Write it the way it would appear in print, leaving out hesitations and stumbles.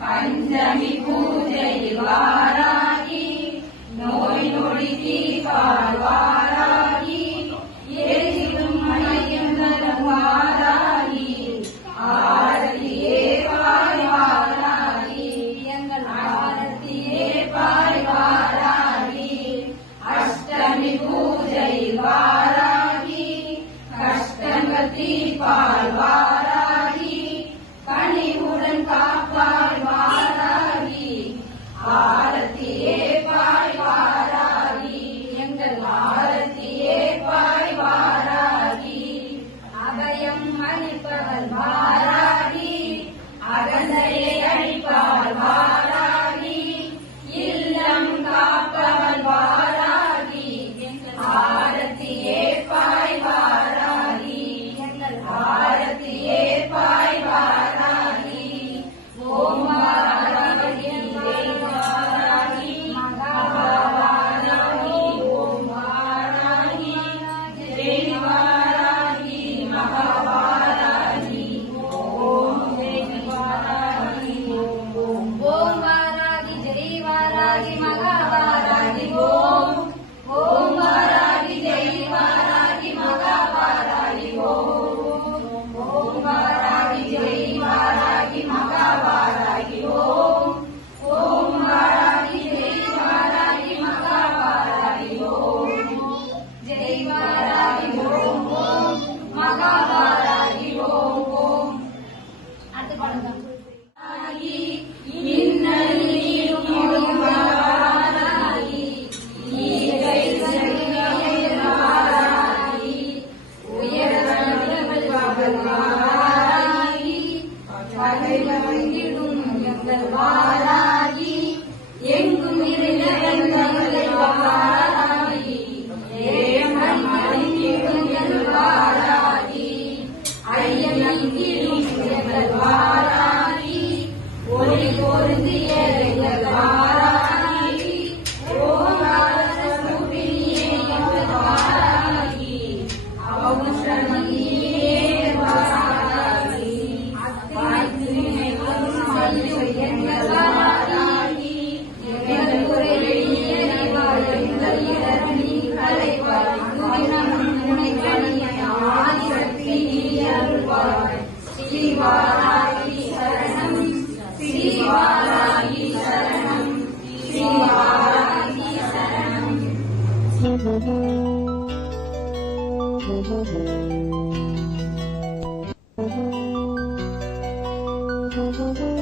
பஞ்சமி பூஜையில் வாராகி நோய் நொடி தீர்ப்பாய் ஏதிலும் மணியந்தரம் வாராகி ஆரத்தியே பாய் வாராகி எங்கள் ஆரத்தியே பாய் வாராகி அஷ்டமி பூஜையில் வாராகி கஷ்டங்கள் தீர்ப்பாய் வாராகி கனிவுடன் காப்பாய் வாராகி ஆரத்தியே பாய் வாராகி எங்கள் ஆரத்தியே பாய் வாராகி அபயம் அளிப்பவள் வாராகி அகந்தையை அழிப்பாள் வாராகி இல்லம் காப்பவள் வாராகி எங்கள் ஆரத்தியே பாய் வாராகி எங்கள் ஆரத்தியே பாய் வாராகி ஓம் வாராகி வாராகி மகாவாராகி ஓம் வாராகி ஜெய் வாராகி மகாவாராகி ஓம் ஜெய் வாராகி ஓம் வாராகி ஜெய் வாராகி மகாவாராகி ஓம் வாராகி ஜெய் வாராகி மகாவாராகி ஓம் வாராகி ஜெய் வாராகி மகாவாராகி ஓம் வாராகி ஜெய் வாராகி மகாவாராகி ஓம் ஜெய் வாராகி ஓம் மகாவாராகி ஓம் அடுத்து பாடுங்க இன்னல் நீரும் வாராகி ஈகை சரியல் வாராகி உயர்ந்தவள் வாராகி பகை வந்திடும் எங்கள் வாராகி எங்கும் நிறைந்தவளை வாராகி ஏமன் மறைந்திடும் எங்கள் வாராகி ஐயன் நீங்கிடும் எங்கள் வாராகி ஒளி பொருந்திய எங்கள் வாராகி ஓங்காரஸ்வரூபிணியே எங்கள் வாராகி அவசரமணியே வாராகி அத்தினை எங்கள் வாராகி எங்கள் உரையிலே எங்கள் இரணி கலைவாய் முனை கணிய ஆதிசக்தி அருள்வாய் ஸ்ரீவாராகி சரணம் ஸ்ரீவாராகி சரணம் ஸ்ரீவாராகி சரணம் Thank you.